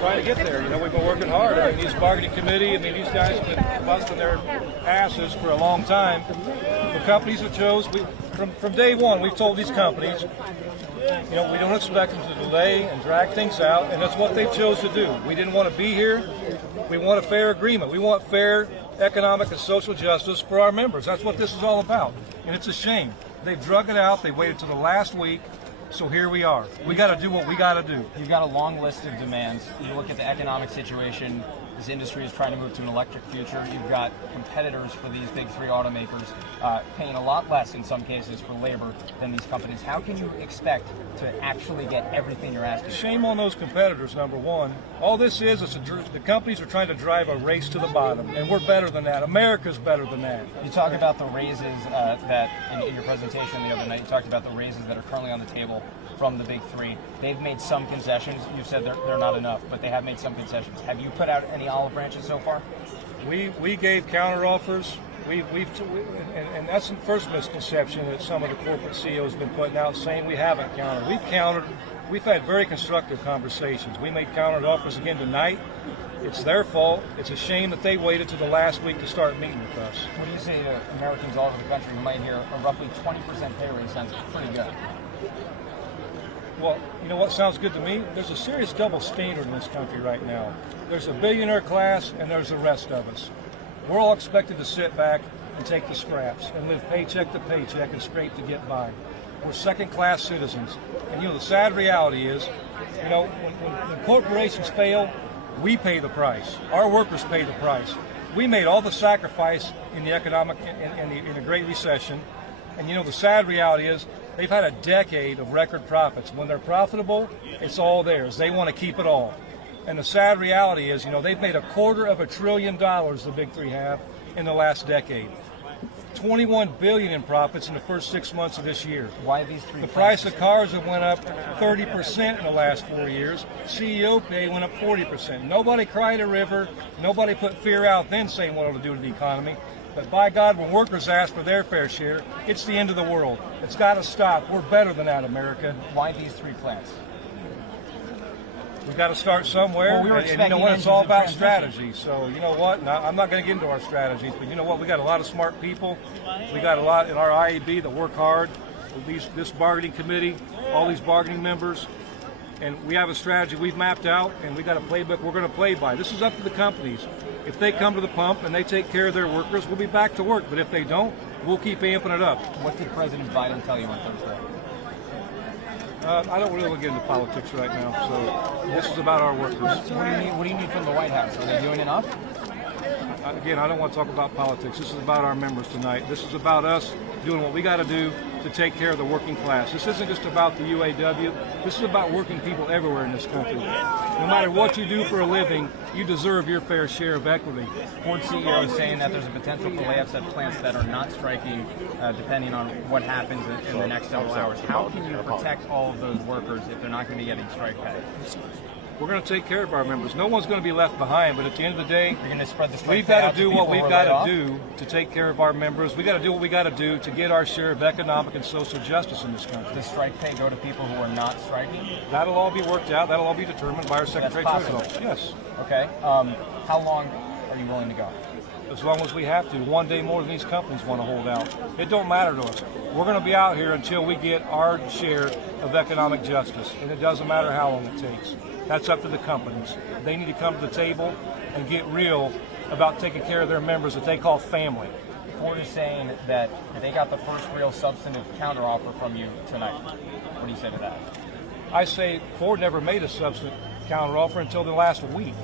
trying to get there. We've been working hard. These bargaining committee, these guys have been busting their asses for a long time. The companies have chose, from day one, we've told these companies, we don't expect them to delay and drag things out, and that's what they've chose to do. We didn't want to be here. We want a fair agreement. We want fair economic and social justice for our members. That's what this is all about, and it's a shame. They've drug it out. They waited till the last week. So here we are. We got to do what we got to do. You've got a long list of demands. You look at the economic situation. This industry is trying to move to an electric future. You've got competitors for these big three automakers paying a lot less in some cases for labor than these companies. How can you expect to actually get everything you're asking? Shame on those competitors, number one. All this is the companies are trying to drive a race to the bottom, and we're better than that. America's better than that. You talk about the raises that in your presentation the other night, you talked about the raises that are currently on the table from the big three. They've made some concessions. You've said they're not enough, but they have made some concessions. Have you put out any olive branches so far? We gave counteroffers. And that's the first misconception that some of the corporate CEOs have been putting out, saying we haven't countered. We've countered. We've had very constructive conversations. We made counteroffers again tonight. It's their fault. It's a shame that they waited to the last week to start meeting with us. What do you say to Americans all over the country who might hear a roughly 20% pay raise sounds pretty good? Well, you know what sounds good to me? There's a serious double standard in this country right now. There's a billionaire class and there's the rest of us. We're all expected to sit back and take the scraps and live paycheck to paycheck and scrape to get by. We're second-class citizens. And the sad reality is, when corporations fail, we pay the price. Our workers pay the price. We made all the sacrifice in the economic, in the Great Recession. And the sad reality is they've had a decade of record profits. When they're profitable, it's all theirs. They want to keep it all. And the sad reality is, they've made $250 billion, the big three have, in the last decade. $21 billion in profits in the first 6 months of this year. Why these three? The price of cars have went up 30% in the last 4 years. CEO pay went up 40%. Nobody cried a river. Nobody put fear out then saying what it'll do to the economy. But by God, when workers ask for their fair share, it's the end of the world. It's got to stop. We're better than that, America. Why these three plants? We've got to start somewhere. Well, and it's all about strategy. So you know what? Now, I'm not going to get into our strategies, but you know what? We got a lot of smart people. We got a lot in our IAB that work hard. This bargaining committee, all these bargaining members. And we have a strategy we've mapped out, and we got a playbook we're going to play by. This is up to the companies. If they come to the pump and they take care of their workers, we'll be back to work. But if they don't, we'll keep amping it up. What did President Biden tell you on Thursday? I don't really want to get into politics right now. So this is about our workers. What do you need from the White House? Are they doing enough? Again, I don't want to talk about politics. This is about our members tonight. This is about us doing what we got to do to take care of the working class. This isn't just about the UAW. This is about working people everywhere in this country. No matter what you do for a living, you deserve your fair share of equity. Ford CEO is saying that there's a potential for layoffs at plants that are not striking, depending on what happens in the next several hours. How can you protect all of those workers if they're not going to be getting strike pay? We're going to take care of our members. No one's going to be left behind, but at the end of the day, you're going to spread the strike we've got to do what we've got to do to take care of our members. We've got to do what we got to do to get our share of economic and social justice in this country. Does strike pay go to people who are not striking? That'll all be worked out. That'll all be determined by our Secretary of Treasury. Yes. Okay. How long are you willing to go? As long as we have to. One day more than these companies want to hold out. It don't matter to us. We're going to be out here until we get our share of economic justice, and it doesn't matter how long it takes. That's up to the companies. They need to come to the table and get real about taking care of their members that they call family. Ford is saying that they got the first real substantive counteroffer from you tonight. What do you say to that? I say Ford never made a substantive counteroffer until the last week.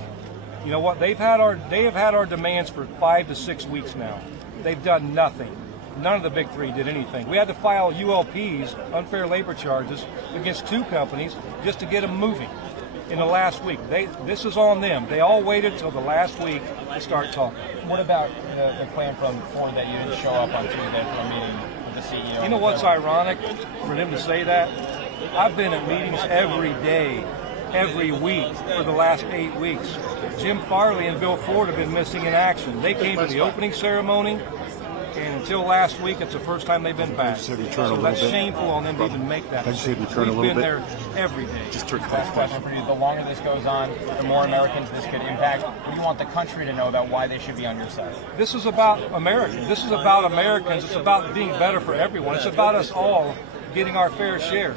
You know what? They have had our demands for 5 to 6 weeks now. They've done nothing. None of the big three did anything. We had to file ULPs, unfair labor charges, against 2 companies just to get them moving. In the last week, this is on them. They all waited till the last week to start talking. What about the claim from Ford that you didn't show up on Tuesday for a meeting with the CEO? You know what's ironic for them to say that? I've been at meetings every day, every week for the last 8 weeks. Jim Farley and Bill Ford have been missing in action. They came to the opening ceremony. And until last week, it's the first time they've been back. Just have you turn a So little that's bit. shameful on them to even make that I just have decision. you turn a We've little been bit. there every day. Just turn Last question for you. The longer this goes on, the more Americans this could impact. What do you want the country to know about why they should be on your side? This is about Americans. This is about Americans. It's about being better for everyone. It's about us all getting our fair share.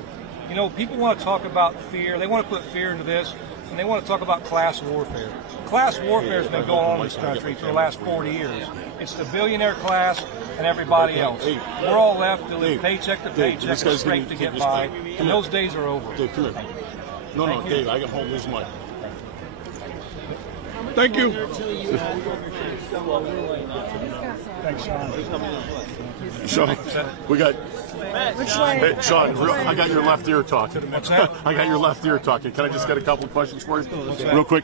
You know, people want to talk about fear. They want to put fear into this, and they want to talk about class warfare. Class warfare has been going on in this country for the last 40 years. It's the billionaire class and everybody else. We're all left to live paycheck to paycheck and scrape to get by, and those days are over. Dave, come here. No, Dave, I got hold this mic. Thank you. Thanks, Sean. Sean, we got. Hey, Sean, I got your left ear talking. What's that? I got your left ear talking. Can I just get a couple of questions for you? Real quick.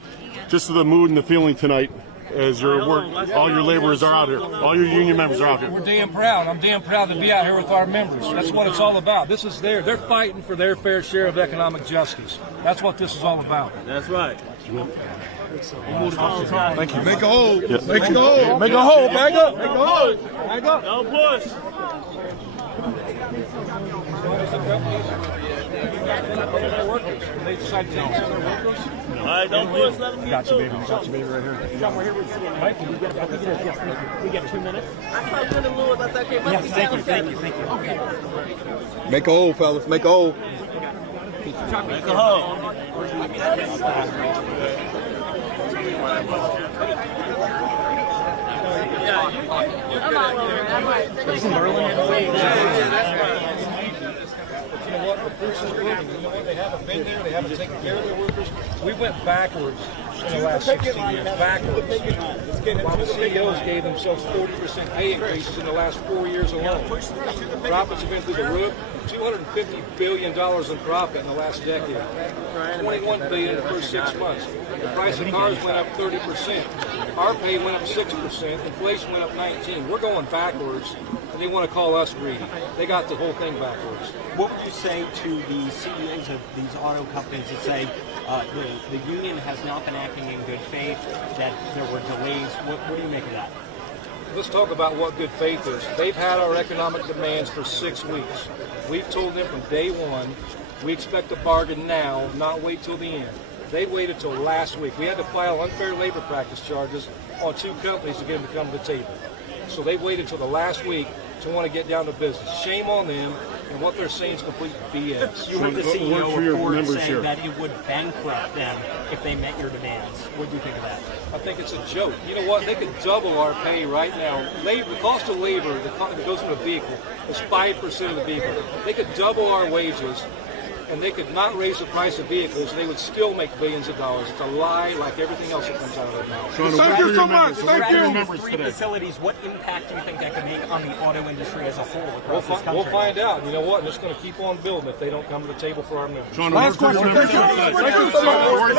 Just to the mood and the feeling tonight as your work, all your laborers are out here. All your union members are out here. We're damn proud. I'm damn proud to be out here with our members. That's what it's all about. This is they're fighting for their fair share of economic justice. That's what this is all about. That's right. Thank you. Make a hole. Yes. Make a hole. Make a hole. Back up. Make a hole. Back up. Don't push. They decide to take care of their workers. All right, don't push. Let them Got you, baby. Got you, baby, right here. We get 2 minutes. Make a hole, fellas. Make a hole. Make a hole. You know what? The proof is working. You know what? They haven't been there. They haven't taken care of their workers. We went backwards in the last 60 years. Backwards. While the CEOs gave themselves 40% pay increases in the last 4 years alone. Profits have been through the roof. $250 billion in profit in the last decade. $21 billion in the first 6 months. The price of cars went up 30%. Our pay went up 6%. Inflation went up 19%. We're going backwards, and they want to call us greedy. They got the whole thing backwards. What would you say to the CEOs of these auto companies that say the union has not been acting in good faith, that there were delays? What do you make of that? Let's talk about what good faith is. They've had our economic demands for 6 weeks. We've told them from day one, we expect a bargain now, not wait till the end. They waited till last week. We had to file unfair labor practice charges on 2 companies to get them to come to the table. So they waited till the last week to want to get down to business. Shame on them, and what they're saying is complete BS. You heard the What CEO for your report members saying here? that it would bankrupt them if they met your demands. What do you think of that? I think it's a joke. You know what? They could double our pay right now. The cost of labor that goes in a vehicle is 5% of the vehicle. They could double our wages, and they could not raise the price of vehicles, and they would still make billions of dollars. It's a lie like everything else that comes out of their mouth. Sean, Thank you so much. Thank Thank you. you. Members Three today. facilities, what impact do you think that could make on the auto industry as a whole across this country? We'll find out. You know what? And it's going to keep on building if they don't come to the table for our members. Sean, Last question. Thank you. Thank you so much.